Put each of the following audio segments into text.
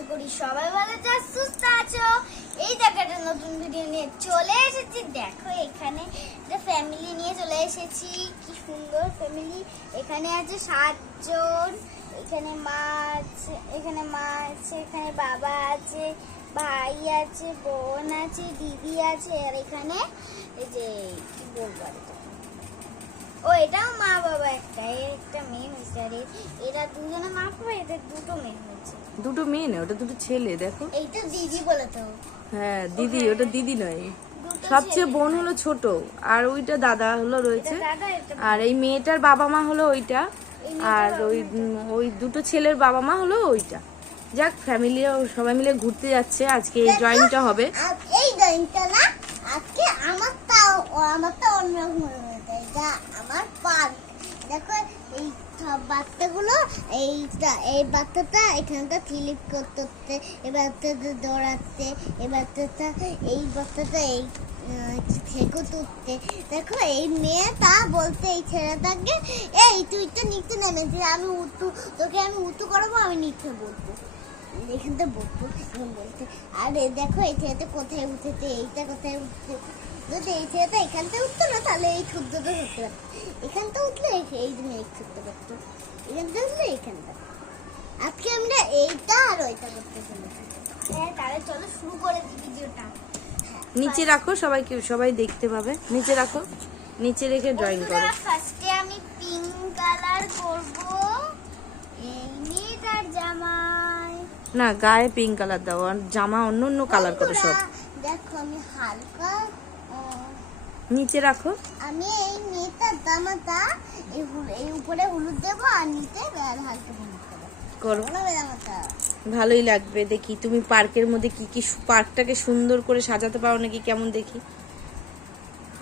আশা করি সবাই ভালো আছো, সুস্থ আছো। এই দেখো একটা নতুন ভিডিও নিয়ে চলে এসেছি। দেখো এখানে যে ফ্যামিলি নিয়ে চলে এসেছি, কি সুন্দর ফ্যামিলি। এখানে আছে 7 জন। এখানে মা আছে, এখানে বাবা আছে, ভাই আছে, বোন আছে, দিদি আছে, আর এখানে এই যে কি বলবো আর এটা, ও এটাও মা বাবা, একটা মেয়ে হয়েছে। আর এরা দুজনে মা বাবা, এদের দুটো মেয়ে হয়েছে। দুটো মেয়ে না, ওটা দুটো ছেলে। দেখো এইটা দিদি বলে তো। হ্যাঁ দিদি, ওটা দিদি নয়, দুটো সবচেয়ে ছেলে। বোন হলো ছোট, আর ওইটা দাদা হলো রয়েছে। এটা দাদা, এটা আর এই মেয়েটার বাবা মা হলো ওইটা, এই মেয়েটার আর বাবা ওই ওই দুটো ছেলের বাবা মা হলো ওইটা। যাক, ফ্যামিলি সবাই মিলে ঘুরতে যাচ্ছে আজকে। এই ড্রয়িংটা হবে, এই ড্রয়িংটা না আজকে আমারটা অন্যরকম হয়েছে। এটা আমার পার্ক। দেখো এই সব বাচ্চাগুলো, এই বাচ্চাটা এখানটা ফিলিপ করতে, এই বাচ্চাটা দৌড়াচ্ছে, এই বাচ্চাটা এই ফেঁকো তুলতে। দেখো এই মেয়েটা বলতে এই ছেলেটাকে, এই তুই তো নিচে নেমেছিস, তোকে আমি উঁচু করবো, আমি নিচে বলবো, এখানটা বলবো বলতে। আর দেখো এই ছেলেটা কোথায় উঠেছে, এইটা কোথায় উঠছে। যদি এই ছেলেটা এখানটা উঠতো না, তাহলে এই ক্ষুদ্রটা ধরতে পারতো। এখানটা উঠলে এই জন্য এই ছুটতে পারতো, এখানটা উঠলে এইখানটা। আজকে আমরা এইটা আর ওইটা করতে চলেছি। হ্যাঁ, তাহলে চলো শুরু করে দিই ভিডিওটা। নিচে রাখো, সবাই দেখতে পাবে। নিচে রাখো, নিচে রেখে ড্রয়িং করো। ফার্স্টে আমি পিঙ্ক কালার করব। এই মেয়েটার জামায় না, গায়ে পিঙ্ক কালার দাও, আর জামা অন্য অন্য কালার করো সব। দেখো আমি হালকা নিচে রাখো। আমি এই মেয়েটার জামাটা এই উপরে হলুদ দেবো, আর নিচে হালকা হলুদ দেবো। করো, জামাটা ভালোই লাগবে। দেখি তুমি পার্কের মধ্যে কি কি পার্কটাকে সুন্দর করে সাজাতে পারো নাকি, কেমন দেখি।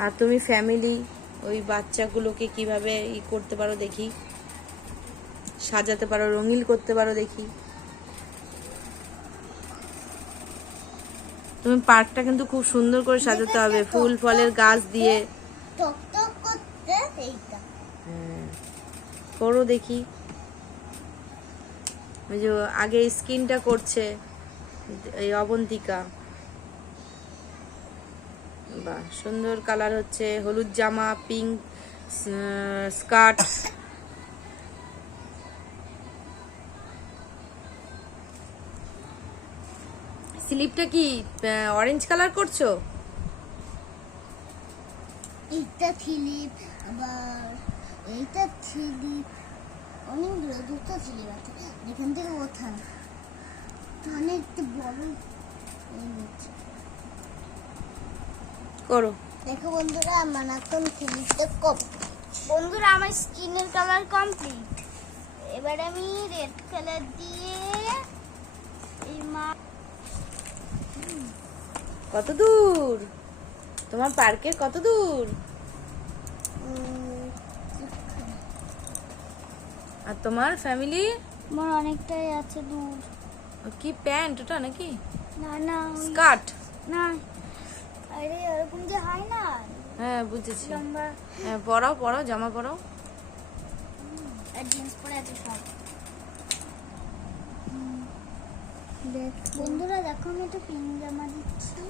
আর তুমি ফ্যামিলি ওই বাচ্চাগুলোকে কিভাবে করতে পারো দেখি, সাজাতে পারো, রঙিন করতে পারো দেখি। তুমি পার্কটা কিন্তু খুব সুন্দর করে সাজাতে হবে, ফুল ফলের গাছ দিয়ে। টক টক করতে এইটা করো দেখি। ওই যে আগে স্কিনটা করছে এই অবন্তিকা, বাহ সুন্দর কালার হচ্ছে। হলুদ জামা, পিঙ্ক স্কার্ট। স্লিপটা কি অরেঞ্জ কালার করছো? এইটা স্লিপ, আবার এইটা স্লিপ, অনেকগুলো দুটো স্লিপ আছে। এখান থেকে ওঠা অনেক বড় করো। দেখো বন্ধুরা, আমার এখন স্লিপটা বন্ধুরা আমার স্কিনের কালার কমপ্লিট। এবার আমি রেড কালার দিয়ে এই কত দূর তোমার পার্কের, কত দূর? আর তোমার ফ্যামিলি? আমার অনেকটাই আছে দূর। কি প্যান্ট ওটা নাকি? না না স্কার্ট না, আরে এরকম যে হয় না, হ্যাঁ বুঝেছি। লম্বা হ্যাঁ পরাও জামা পরাও। আর জিন্স পরে আছে সব। বন্ধুরা দেখো, আমি একটা পিঙ্ক জামা দিচ্ছি,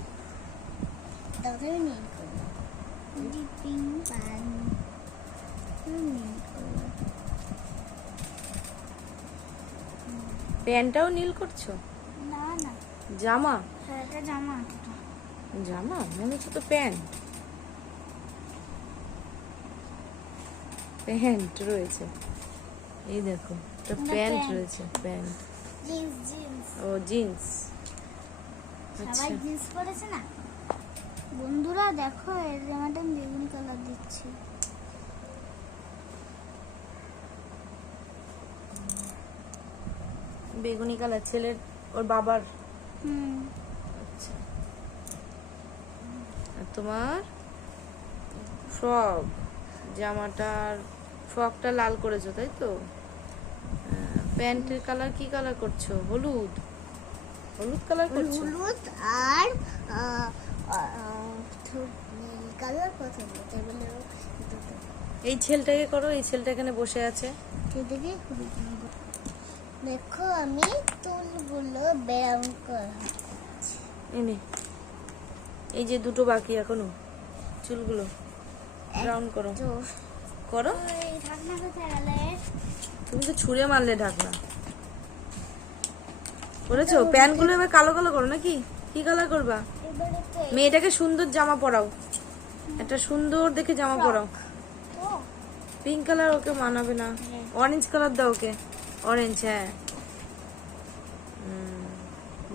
তাহলে নীল করবো। পিঙ্ক প্যান্ট নীল করবো। প্যান্টটাও নীল করছো? না না, জামা? হ্যাঁ এটা জামা। জামা মনে হচ্ছে তো প্যান্ট। প্যান্ট রয়েছে, এই দেখো তো প্যান্ট রয়েছে, প্যান্ট। জিন্স ও জিন্স, সবাই জিন্স পরেছে না। বন্ধুরা দেখো, এর জামাটা আমি বেগুনি কালার দিচ্ছি। বেগুনি কালার ছেলের, ওর বাবার। আচ্ছা, আর তোমার ফ্রক, জামাটার ফ্রকটা লাল করেছো তাই তো? প্যান্টের কালার কি কালার করছো? হলুদ কালার করছো? হলুদ আর নীল কালার পছন্দ। এই ছেলেটাকে করো, এই ছেলেটা এখানে বসে আছে। দেখো আমি চুলগুলো ব্রাউন করে এনে এই যে দুটো বাকি এখনো চুলগুলো ব্রাউন করো করো। ঢাকনা কোথায় গেলে? তুমি তো ছুঁড়ে মারলে ঢাকনা। করেছো? প্যান্টগুলো এবার কালো কালো করো নাকি? কি কালার করবা? এবারে তো মেয়েটাকে সুন্দর জামা পরাও, একটা সুন্দর দেখে জামা পরাও। পিঙ্ক কালার ওকে মানাবে না, অরেঞ্জ কালার দাও ওকে। অরেঞ্জ, হ্যাঁ।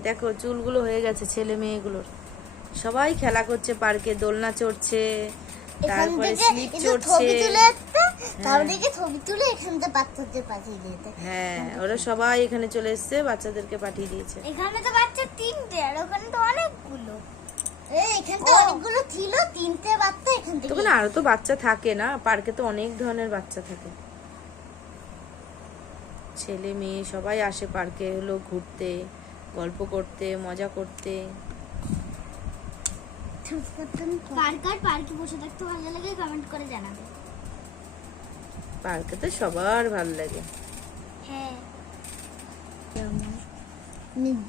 দেখো চুলগুলো হয়ে গেছে ছেলে মেয়েগুলোর, সবাই খেলা করছে পার্কে, দোলনা চড়ছে, তারপরে স্লিপ চড়ছে। ছবি তুলে এখানটা বাচ্চাদের পাঠিয়ে দিতে। হ্যাঁ, ওরা সবাই এখানে চলে এসেছে, বাচ্চাদেরকে পাঠিয়ে দিয়েছে। এখানে তো বাচ্চা 3টে আর ওখানে তো অনেকগুলো। এখানটা অনেকগুলো ছিল, 3টে বাচ্চা এখান থেকে। তখন আরো তো বাচ্চা থাকে না, পার্কে তো অনেক ধরনের বাচ্চা থাকে, ছেলে মেয়ে সবাই আসে পার্কে হলো ঘুরতে, গল্প করতে, মজা করতে। পার্কে বসে থাকতে ভালো লাগে, কমেন্ট করে জানাবে। পার্কে তো সবার ভালো লাগে। হ্যাঁ,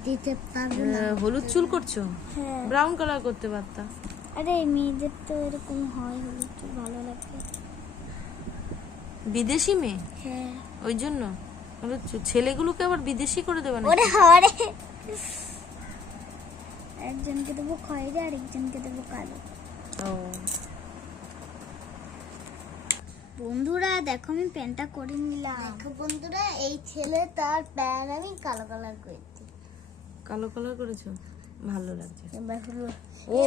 দিতে পারবো না। হলুদ চুল করছো? হ্যাঁ। ব্রাউন কালার করতে পারতা। আরে মেয়েদের তো এরকম হয়, হলুদ চুল ভালো লাগে। বিদেশি মেয়ে, হ্যাঁ, ওই জন্য হলুদ চুল। ছেলেগুলোকে আবার বিদেশি করে দেবে না? ওরে হরে, একজনকে দেবো খয়েরি আর একজনকে দেবো কালো। ও বন্ধুরা দেখো আমি প্যান্টটা করে নিলাম। দেখো বন্ধুরা, এই ছেলে তার প্যান্ট আমি কালো কালার করেছি। কালো কালার করেছো, ভালো লাগছে। এবার হলো ও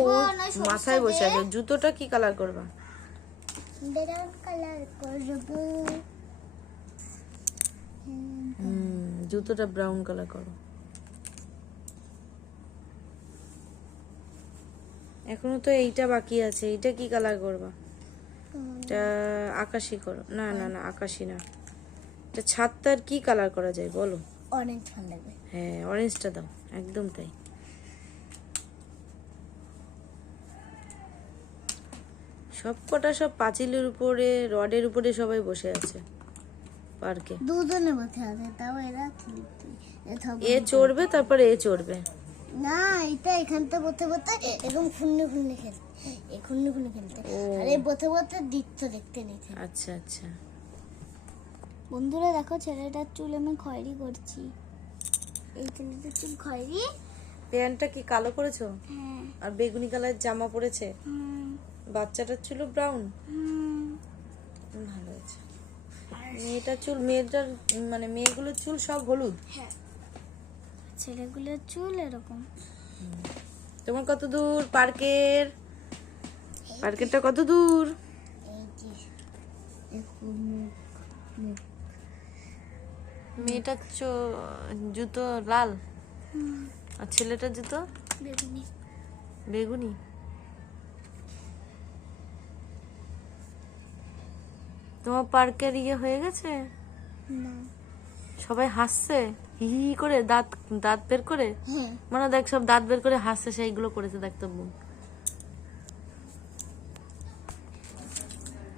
মাথায় বসে আছে। জুতোটা কি কালার করবা? ব্রাউন কালার করব। জুতোটা ব্রাউন কালার করো। এখনো তো এইটা বাকি আছে, এইটা কি কালার করবা? এটা আকাশি করো। না না না, আকাশি না, এটা ছাদটার কি কালার করা যায় বলো? অরেঞ্জ ভালো লাগবে। হ্যাঁ, অরেঞ্জটা দাও, একদম তাই। সব কটা সব পাঁচিলের উপরে, রডের উপরে সবাই বসে আছে পার্কে। দুজনে বসে আছে, তাও এরা এ চড়বে, তারপরে এ চড়বে। না, এটা এখানটা বসে বসে এরকম খুন্নে খুন্নে খেলতে, এই খুন্নে খুন্নে খেলতে, আর এই বসে বসে দৃশ্য দেখতে নিতে। আচ্ছা আচ্ছা। বন্ধুরা দেখো, ছেলেটার চুল আমি খয়েরি করছি। এই ছেলেটার চুল খয়েরি। প্যান্টটা কি কালো করেছো? হ্যাঁ। আর বেগুনি কালার জামা পরেছে। হুম, বাচ্চাটার চুল ব্রাউন। হুম। ভালো হয়েছে। মেয়েটার চুল, মেয়েটার মানে মেয়েগুলোর চুল সব হলুদ। হ্যাঁ, ছেলেগুলোর চুল এরকম। তোমার কত দূর পার্কের? পার্কেরটা কত দূর? এই যে মেয়েটার জুতো লাল, আর ছেলেটার জুতো বেগুনি। বেগুনি। তোমার পার্কের ইয়ে হয়ে গেছে? না। সবাই হাসছে হি হি করে, দাঁত দাঁত বের করে। হ্যাঁ। মানে দেখ সব দাঁত বের করে হাসছে, সেইগুলো করেছে দেখতো বোন।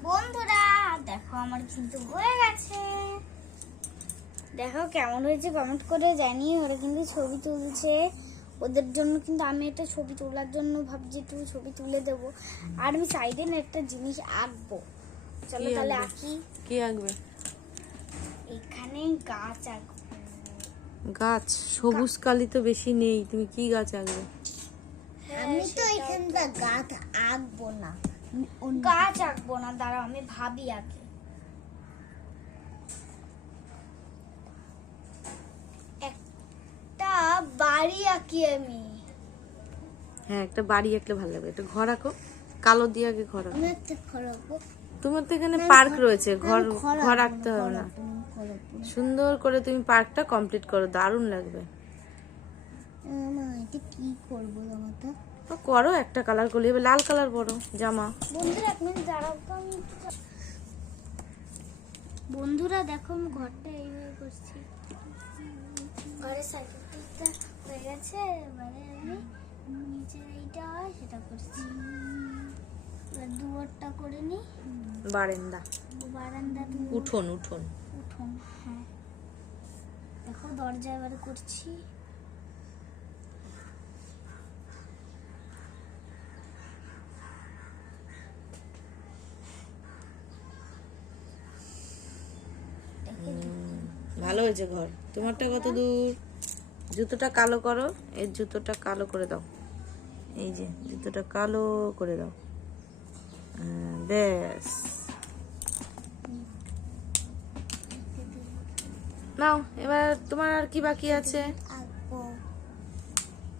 বন্ধুরা দেখো আমার কিন্তু হয়ে গেছে। দেখো কেমন হয়েছে কমেন্ট করে জানিয়ে। ওরা কিন্তু ছবি তুলছে, ওদের জন্য কিন্তু আমি একটা ছবি তোলার জন্য ভাবছি একটু ছবি তুলে দেবো। আর আমি সাইডে না একটা জিনিস আঁকবো। চলো কি তাহলে আঁকবে? আঁকি। কি আঁকবে? এখানে গাছ আঁকবো। গাছ? সবুজ কালি তো বেশি নেই, তুমি কি গাছ আঁকবে? আমি তো এখানটা গাছ আঁকবো না, গাছ আঁকবো না, দাঁড়াও আমি ভাবি আঁকি। একটা বাড়ি আঁকি আমি। হ্যাঁ, একটা বাড়ি আঁকলে ভালো লাগবে। একটা ঘর আঁকো, কালো দিয়ে আগে ঘর আঁকো। আমি একটা ঘর আঁকবো। তোমার তো এখানে পার্ক রয়েছে, ঘর ঘর আঁকতে হবে না। সুন্দর করে তুমি পার্কটা কমপ্লিট করো, দারুণ লাগবে। এটা কি করবো জামাটা? ও করো, একটা কালার করলে হবে, লাল কালার পরো জামা। বন্ধুরা এক মিনিট দাঁড়াও তো, বন্ধুরা দেখো আমি ঘরটা এইভাবে করছি। ঘরের সাইডটা হয়ে গেছে, এবারে আমি নিচে এইটা হয় সেটা করছি। এবার দুয়ারটা করে নি, বারান্দা, বারান্দা, উঠোন উঠোন। উঠোন। হ্যাঁ, দেখো দরজা এবারে করছি। ভালো হয়েছে ঘর। তোমারটা কত দূর? জুতোটা কালো করো, এর জুতোটা কালো করে দাও। এই যে জুতোটা কালো করে দাও। ব্যাস, নাও এবার তোমার আর কি বাকি আছে? আঁকবো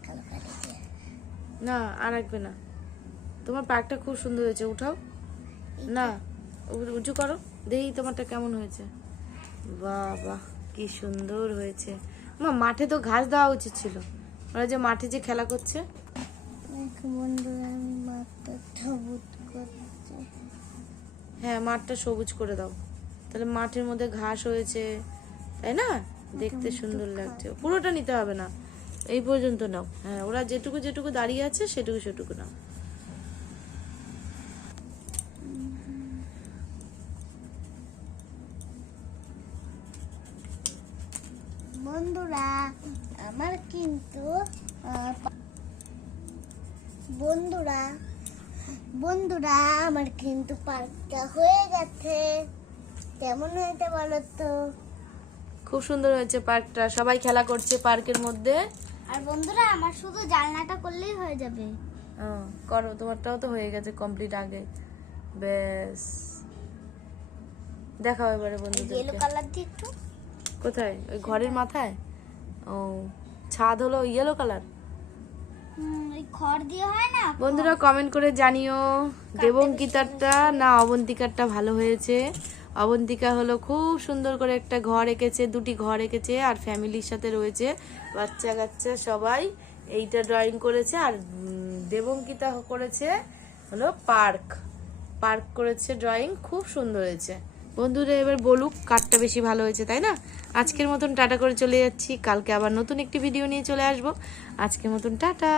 কালো কালি দিয়ে। না আর রাখবে না। তোমার পার্কটা খুব সুন্দর হয়েছে, উঠাও না, উঁচু করো দেখি তোমারটা কেমন হয়েছে। বাহ বাহ, কি সুন্দর হয়েছে। মা, মাঠে তো ঘাস দেওয়া উচিত ছিল। ওরা যে মাঠে যে খেলা করছে। বন্ধুরা মাঠটা সবুজ করছে। হ্যাঁ, মাঠটা সবুজ করে দাও, তাহলে মাঠের মধ্যে ঘাস হয়েছে, তাই না? দেখতে সুন্দর লাগছে। পুরোটা নিতে হবে না, এই পর্যন্ত নাও। হ্যাঁ, ওরা যেটুকু যেটুকু দাঁড়িয়ে আছে সেটুকু সেটুকু নাও। বন্ধুরা আমার কিন্তু বন্ধুরা বন্ধুরা আমার কিন্তু পার্কটা হয়ে গেছে। কেমন হয়েছে বলো তো? খুব সুন্দর হয়েছে পার্কটা, সবাই খেলা করছে পার্কের মধ্যে। আর বন্ধুরা আমার শুধু জানলাটা করলেই হয়ে যাবে। করো, তোমারটাও তো হয়ে গেছে কমপ্লিট আগে। ব্যাস, দেখাও এবারে ইয়েলো বন্ধুদেরকে। কালার দিয়ে একটু। কোথায়? ওই ঘরের মাথায়? ও, ছাদ হলো ইয়েলো কালার। ওই খড় দিয়ে হয় না? বন্ধুরা কমেন্ট করে জানিও দেবঙ্কিতারটা না অবন্তিকারটা ভালো হয়েছে। অবন্তিকা হলো খুব সুন্দর করে একটা ঘর এঁকেছে, দুটি ঘর এঁকেছে, আর ফ্যামিলির সাথে রয়েছে, বাচ্চা কাচ্চা সবাই এইটা ড্রয়িং করেছে। আর দেবঙ্কিতা করেছে হলো পার্ক পার্ক করেছে ড্রয়িং, খুব সুন্দর হয়েছে। বন্ধুরা এবার বলুক কারটা বেশি ভালো হয়েছে, তাই না? আজকের মতন টাটা করে চলে যাচ্ছি, কালকে আবার নতুন একটি ভিডিও নিয়ে চলে আসবো। আজকের মতন টাটা।